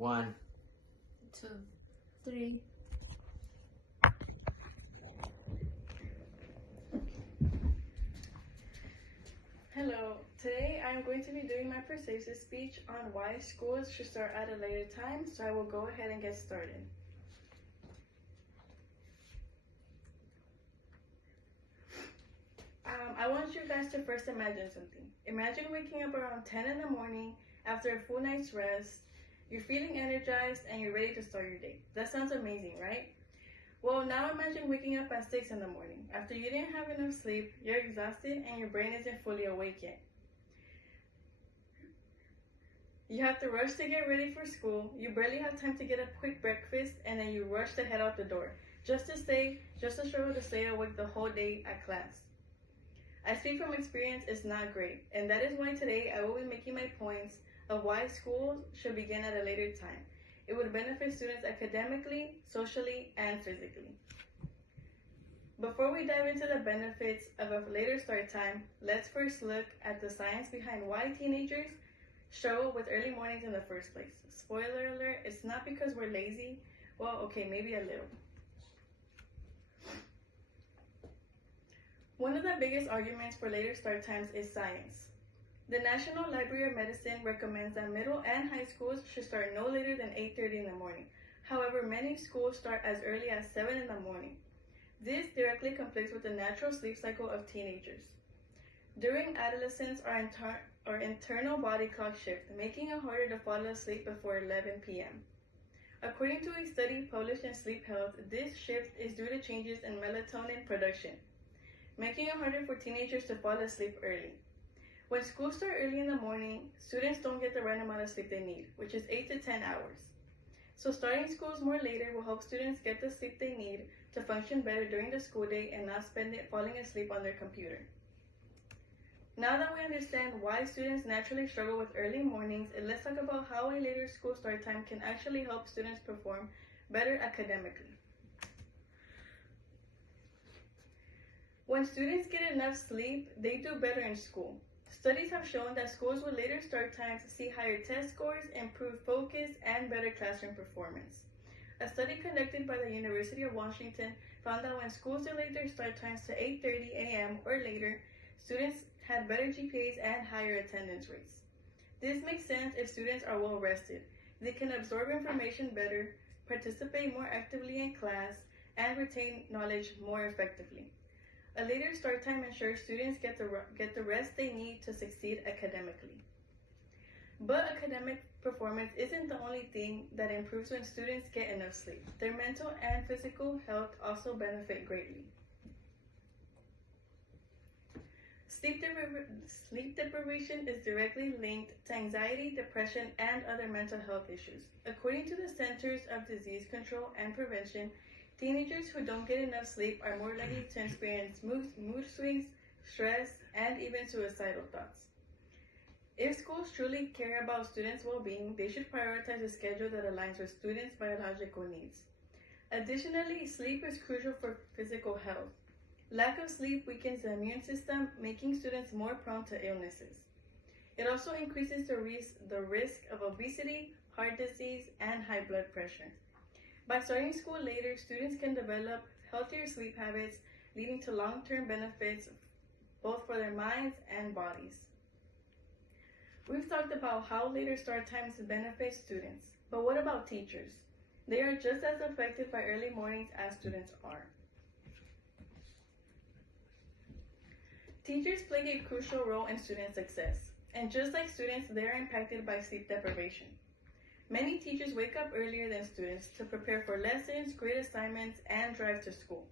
1, 2, 3. Hello, today I'm going to be doing my persuasive speech on why schools should start at a later time, so I will go ahead and get started. I want you guys to first imagine something. Imagine waking up around 10 in the morning after a full night's rest. You're feeling energized and you're ready to start your day. That sounds amazing, right? Well, now imagine waking up at 6 in the morning. After you didn't have enough sleep, you're exhausted and your brain isn't fully awake yet. You have to rush to get ready for school. You barely have time to get a quick breakfast and then you rush to head out the door. Just to struggle to stay awake the whole day at class. I speak from experience, it's not great. And that is why today I will be making my points of why school should begin at a later time. It would benefit students academically, socially, and physically. Before we dive into the benefits of a later start time, let's first look at the science behind why teenagers struggle with early mornings in the first place. Spoiler alert, it's not because we're lazy. Well, okay, maybe a little. One of the biggest arguments for later start times is science. The National Library of Medicine recommends that middle and high schools should start no later than 8:30 in the morning. However, many schools start as early as 7 in the morning. This directly conflicts with the natural sleep cycle of teenagers. During adolescence, our internal body clock shift, making it harder to fall asleep before 11 p.m. According to a study published in Sleep Health, this shift is due to changes in melatonin production, making it harder for teenagers to fall asleep early. When schools start early in the morning, students don't get the right amount of sleep they need, which is 8 to 10 hours. So starting schools more later will help students get the sleep they need to function better during the school day and not spend it falling asleep on their computer. Now that we understand why students naturally struggle with early mornings, let's talk about how a later school start time can actually help students perform better academically. When students get enough sleep, they do better in school. Studies have shown that schools with later start times see higher test scores, improved focus, and better classroom performance. A study conducted by the University of Washington found that when schools delayed their start times to 8:30 a.m. or later, students had better GPAs and higher attendance rates. This makes sense if students are well rested. They can absorb information better, participate more actively in class, and retain knowledge more effectively. A later start time ensures students get the rest they need to succeed academically. But academic performance isn't the only thing that improves when students get enough sleep. Their mental and physical health also benefit greatly. Sleep deprivation is directly linked to anxiety, depression, and other mental health issues. According to the Centers of Disease Control and Prevention, teenagers who don't get enough sleep are more likely to experience mood swings, stress, and even suicidal thoughts. If schools truly care about students' well-being, they should prioritize a schedule that aligns with students' biological needs. Additionally, sleep is crucial for physical health. Lack of sleep weakens the immune system, making students more prone to illnesses. It also increases the risk of obesity, heart disease, and high blood pressure. By starting school later, students can develop healthier sleep habits, leading to long-term benefits both for their minds and bodies. We've talked about how later start times benefit students, but what about teachers? They are just as affected by early mornings as students are. Teachers play a crucial role in student success, and just like students, they are impacted by sleep deprivation. Many teachers wake up earlier than students to prepare for lessons, grade assignments, and drive to school.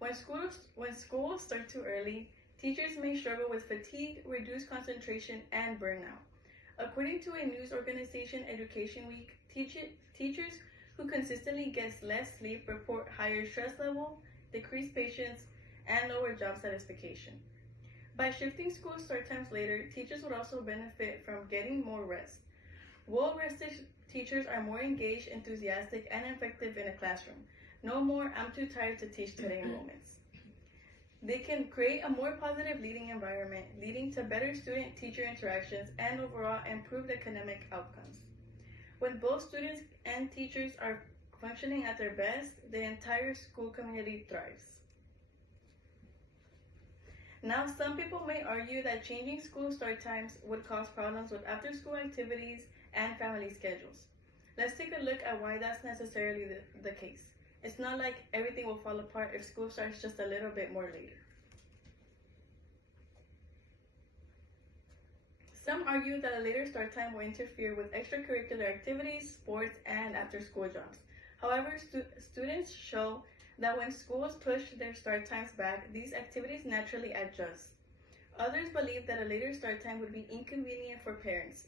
When schools start too early, teachers may struggle with fatigue, reduced concentration, and burnout. According to a news organization, Education Week, teachers who consistently get less sleep report higher stress level, decreased patience, and lower job satisfaction. By shifting school start times later, teachers would also benefit from getting more rest. Well-rested teachers are more engaged, enthusiastic, and effective in a classroom. No more "I'm too tired to teach today" moments. They can create a more positive learning environment, leading to better student-teacher interactions and overall improved academic outcomes. When both students and teachers are functioning at their best, the entire school community thrives. Now, some people may argue that changing school start times would cause problems with after-school activities and family schedules. Let's take a look at why that's necessarily the case. It's not like everything will fall apart if school starts just a little bit more later. Some argue that a later start time will interfere with extracurricular activities, sports, and after-school jobs. However, students show that when schools push their start times back, these activities naturally adjust. Others believe that a later start time would be inconvenient for parents'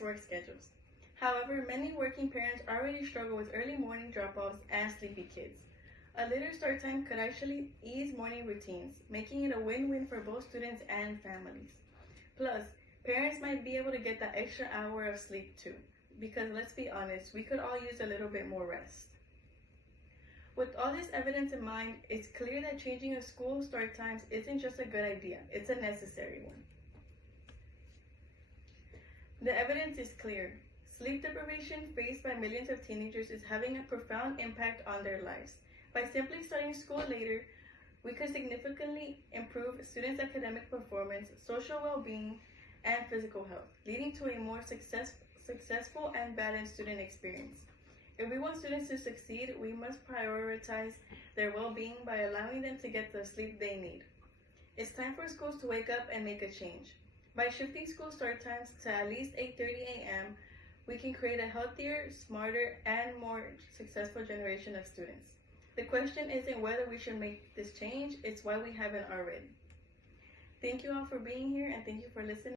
work schedules. However, many working parents already struggle with early morning drop-offs and sleepy kids. A later start time could actually ease morning routines, making it a win-win for both students and families. Plus, parents might be able to get that extra hour of sleep too, because let's be honest, we could all use a little bit more rest. With all this evidence in mind, it's clear that changing of school start times isn't just a good idea, it's a necessary one. The evidence is clear. Sleep deprivation faced by millions of teenagers is having a profound impact on their lives. By simply starting school later, we could significantly improve students' academic performance, social well-being, and physical health, leading to a more successful and balanced student experience. If we want students to succeed, we must prioritize their well-being by allowing them to get the sleep they need. It's time for schools to wake up and make a change. By shifting school start times to at least 8:30 a.m., we can create a healthier, smarter, and more successful generation of students. The question isn't whether we should make this change, it's why we haven't already. Thank you all for being here, and thank you for listening.